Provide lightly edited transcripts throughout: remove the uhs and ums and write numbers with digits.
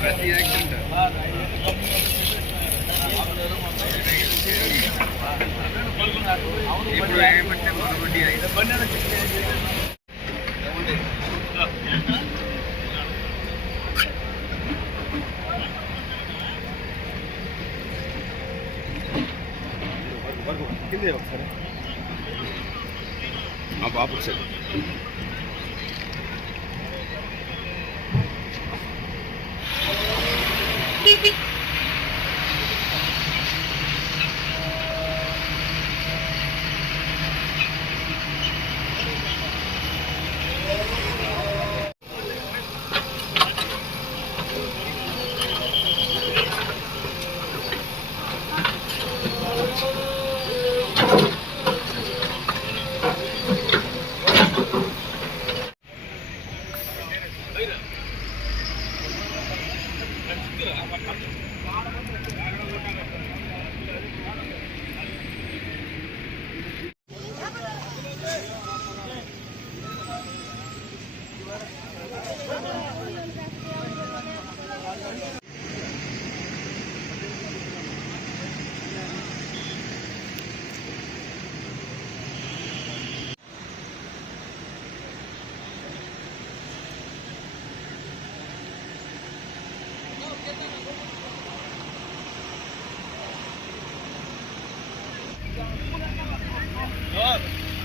ప్రతి యాక్సిడెంట్ ఇప్పుడు ఏమంటే మొదటి కింద ఒకసారి బాబు సార్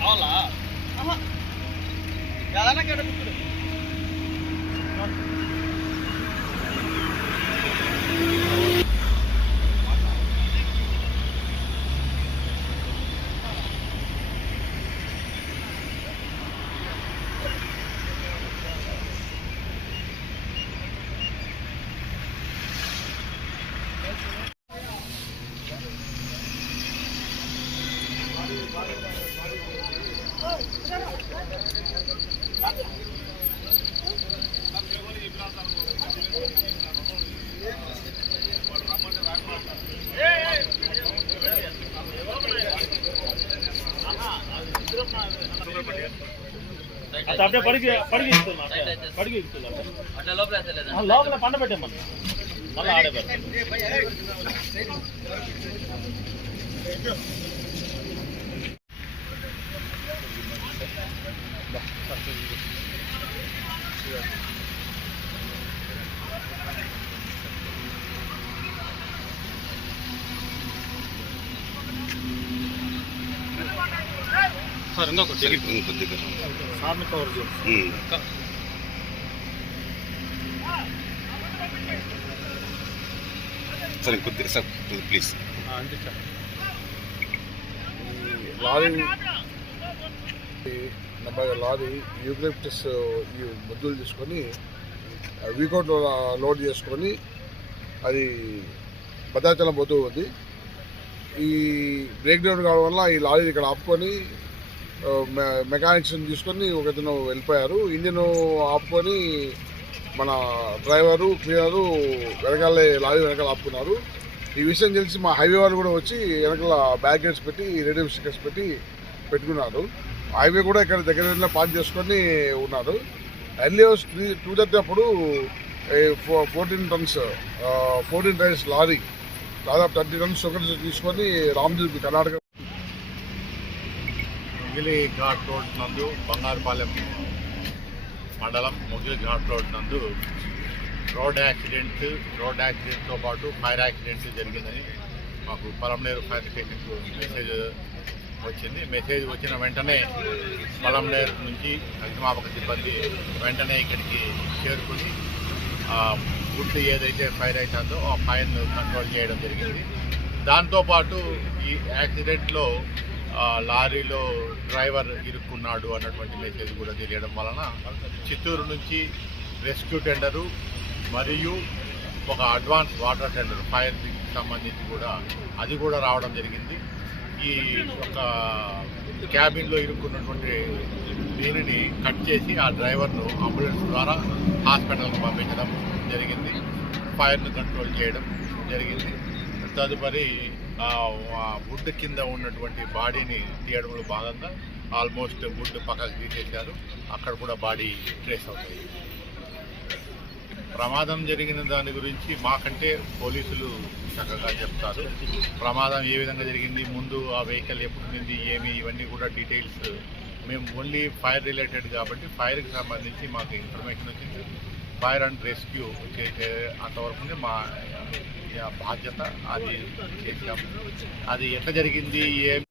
అవునా కదన్నా కడుపుతుడు అప్పుడే పడిగి లోపల పండ పెట్టామన్నా మళ్ళీ ఆడే సార్ ఇంకా కొద్దిగా సార్ని కవర్ చేయండి సార్ కొద్దిగా సార్ ప్లీజ్ అంతే సార్ లారీ యూగ్లిప్టస్ ఈ ముద్దులు తీసుకొని వీకౌట్ లోడ్ చేసుకొని అది భద్రాచలం పోతూ ఉంది. ఈ బ్రేక్ డౌన్ కావడం వల్ల ఈ లారీ ఇక్కడ ఆపుకొని మెకానిక్స్ని తీసుకొని ఒకతను వెళ్ళిపోయారు. ఇంజిన్ ఆపుకొని మన డ్రైవరు క్లీనరు లారీ వెనకాల ఆపుకున్నారు. ఈ విషయం తెలిసి మా హైవే వాళ్ళు కూడా వచ్చి వెనకాల బ్యారికేడ్స్ పెట్టి రేడియం స్టిక్కర్స్ పెట్టుకున్నారు. హైవే కూడా ఇక్కడ దగ్గర పార్క్ చేసుకొని ఉన్నారు. ఎర్లీ అవర్స్ 2:30 అప్పుడు 14 టైర్స్ లారీ దాదాపు 30 టన్స్ ఒకటి తీసుకొని రామదుర్గ్ కర్ణాటక మొగిలి ఘాట్ రోడ్ నందు బంగారుపాలెం మండలం మొగిలి ఘాట్ రోడ్ నందు రోడ్ యాక్సిడెంట్తో పాటు ఫైర్ యాక్సిడెంట్ జరిగిందని మాకు పలంనేరు ఫైర్ స్టేషన్కు మెసేజ్ వచ్చింది. మెసేజ్ వచ్చిన వెంటనే పలంనేరు నుంచి అగ్నిమాపక సిబ్బంది వెంటనే ఇక్కడికి చేరుకుని వుడ్ ఏదైతే ఫైర్ అవుతుందో ఆ ఫైర్ను కంట్రోల్ చేయడం జరిగింది. దాంతోపాటు ఈ యాక్సిడెంట్లో లారీలో డ్రైవర్ ఇరుక్కున్నాడు అన్నటువంటి మెసేజ్ కూడా తెలియడం వలన చిత్తూరు నుంచి రెస్క్యూ టెండరు మరియు ఒక అడ్వాన్స్ వాటర్ టెండర్ ఫైర్కి సంబంధించి కూడా అది కూడా రావడం జరిగింది. ఈ ఒక క్యాబిన్లో ఇరుక్కున్నటువంటి దీనిని కట్ చేసి ఆ డ్రైవర్ను అంబులెన్స్ ద్వారా హాస్పిటల్కి పంపించడం జరిగింది. ఫైర్ను కంట్రోల్ చేయడం జరిగింది. తదుపరి వుడ్ కింద ఉన్నటువంటి బాడీని తీయడంలో భాగంగా ఆల్మోస్ట్ వుడ్ పక్కకు తీసేశారు. అక్కడ కూడా బాడీ ట్రేస్ అవుతుంది. ప్రమాదం జరిగిన దాని గురించి మాకంటే పోలీసులు చక్కగా చెప్తారు. ప్రమాదం ఏ విధంగా జరిగింది, ముందు ఆ వెహికల్ ఎప్పుడు ఉంది, ఏమి, ఇవన్నీ కూడా డీటెయిల్స్. మేము ఓన్లీ ఫైర్ రిలేటెడ్ కాబట్టి ఫైర్కి సంబంధించి మాకు ఇన్ఫర్మేషన్ వచ్చింది. ఫైర్ అండ్ రెస్క్యూ చేసే అంతవరకునే మా బాధ్యత. అది చేసాము. అది ఎట్లా జరిగింది, ఏం